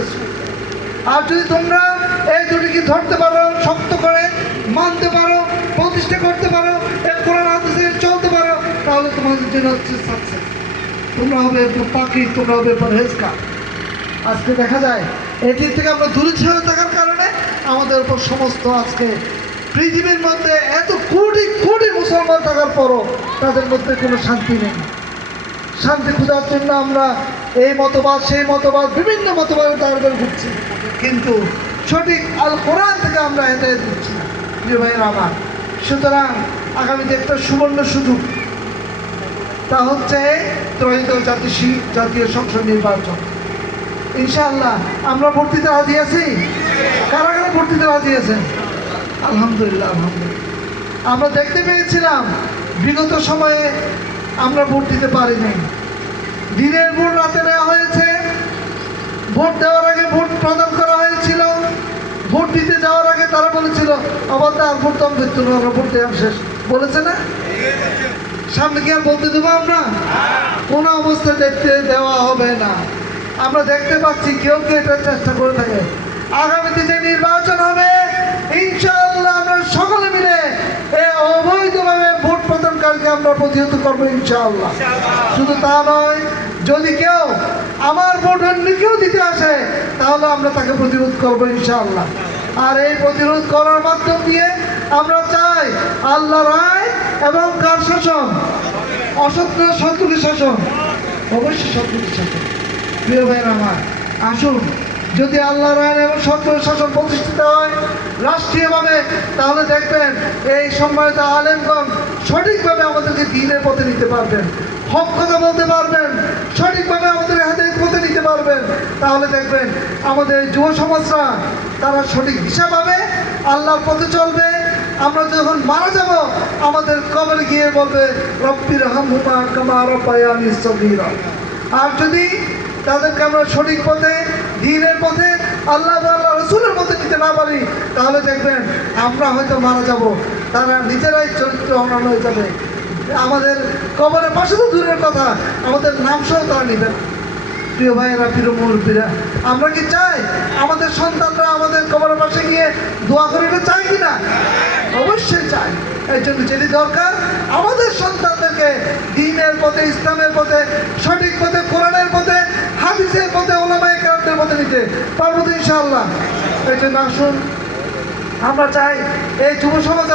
রাসূল। আর যদি তোমরা এই দুটিকে ধরতে পারো, শক্ত করে মানতে পারো, প্রতিষ্ঠা করতে পারো, এই কোরআন হাদিসে চলতে পারো, তাহলে তোমাদের জন্য হচ্ছে সাকসেস। তোমরা হবে পাকি, তোমরা হবে পরহেজগার। আজকে দেখা যায় এটির থেকে আমরা দূরে ছেড়ে থাকার কারণে আমাদের উপর সমস্ত আজকে পৃথিবীর মধ্যে এত কোটি কোটি মুসলমান থাকার পরও তাদের মধ্যে কোনো শান্তি নেই। শান্তি খোঁজার জন্য আমরা এই মতবাদ সেই মতবাদ বিভিন্ন মতবাদে তাদের ঘুরছি, কিন্তু সঠিক আল কোরআন থেকে আমরা হেদায়েত দিচ্ছি না। যে ভাইয়ের আমার, সুতরাং আগামীতে একটা সুবর্ণ সুযোগ, তা হচ্ছে ত্রয়োদশ জাতীয় সংসদ নির্বাচন। ইনশাআল্লাহ আমরা ভোট দিতে রাজি আছি। কারা কারা ভোট দিতে রাজি আছেন? আলহামদুলিল্লাহ, আলহামদুলিল্লাহ। আমরা দেখতে পেয়েছিলাম বিগত সময়ে আমরা ভোট দিতে পারিনি। দিনের ভোট রাতে নেওয়া হয়েছে, ভোট দেওয়ার আগে ভোট প্রদান করা হয়েছিল, ভোট দিতে যাওয়ার আগে তারা বলেছিল আবার আর ভোট দাম করতে হবে, আমরা ভোট দেওয়া শেষ বলেছে না? সামনে কি আর বলতে দেবো আমরা? কোনো অবস্থা দেখতে দেওয়া হবে না। আমরা দেখতে পাচ্ছি কেউ কেউ এটার চেষ্টা করে থাকে। আগামীতে যে নির্বাচন হবে ইনশাআল্লাহ আমরা সকলে মিলে এই অবৈধভাবে ভোট প্রদানকারীকে আমরা প্রতিহত করবো ইনশাআল্লাহ। শুধু তা নয়, যদি কেউ আমার ভোট অন্য কেউ দিতে আসে তাহলে আমরা তাকে প্রতিরোধ করবো ইনশাআল্লাহ। আর এই প্রতিরোধ করার মাধ্যম দিয়ে আমরা চাই আল্লাহর রায় এবং কার শাসন? অসত্য শত্রুকে শাসন, অবশ্যই শত্রুকে শাসন। প্রিয় ভাইয়েরা আমার, আসুন যদি আল্লাহর রায় এবং শত্রুর শাসন প্রতিষ্ঠিত হয় রাষ্ট্রীয়ভাবে, তাহলে দেখবেন এই সম্মানিত আলেমগণ সঠিকভাবে আমাদেরকে দ্বীনের পথে নিতে পারবেন, হক কথা বলতে পারবেন, সঠিকভাবে আমাদের হেদায়েত পথে নিতে পারবেন। তাহলে দেখবেন আমাদের যুব সমাজরা তারা সঠিক দিশা পাবে, আল্লাহর পথে চলবে। আমরা যখন মারা যাব আমাদের কবরে গিয়ে বলবে রব্বির হামহুমা কামা রাব্বায়ানি সগীরা। আর যদি তাদেরকে আমরা সঠিক পথে, দ্বীনের পথে, আল্লাহ রাসূলের পথে নিতে না পারি, তাহলে দেখবেন আমরা হয়তো মারা যাব, তারা নিজেরাই চরিত্র হনন হয়ে যাবে। আমাদের কবরের পাশে তো দূরের কথা, আমাদের নাম সহ তারা নেবে না। প্রিয় ভাইয়েরা, প্রিয় মুরব্বীরা, আমরা কি চাই আমাদের সন্তানরা আমাদের কবরের পাশে গিয়ে দোয়া করিতে চাই কিনা? অবশ্যই চাই। এই জন্য যেটি দরকার আমাদের সন্তানদেরকে দ্বীনের পথে, ইসলামের পথে, সঠিক পথে, কোরআনের পথে, হাদিসের পথে, উলামায়ে কেরামদের পথে নিতে পারবো তো ইনশাআল্লাহ। এই জন্য আসুন আমরা চাই এই যুব সমাজ